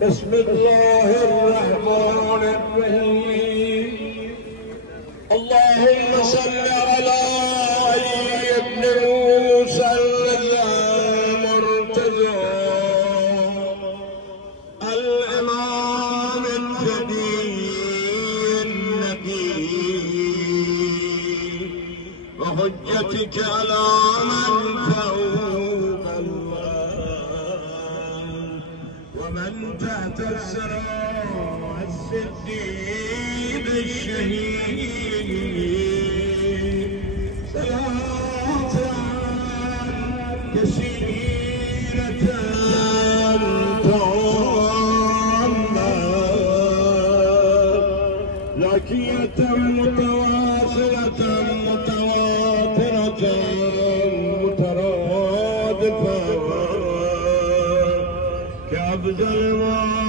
بسم الله الرحمن الرحيم. اللهم صل على علي بن موسى المرتضى الإمام الجليل النبي وحجتك على من فوق ومن تحت السراء السديد الشهيد صلاة كثيرة تامة لاكية متواصلة متواترة مترادفة كأفضل ما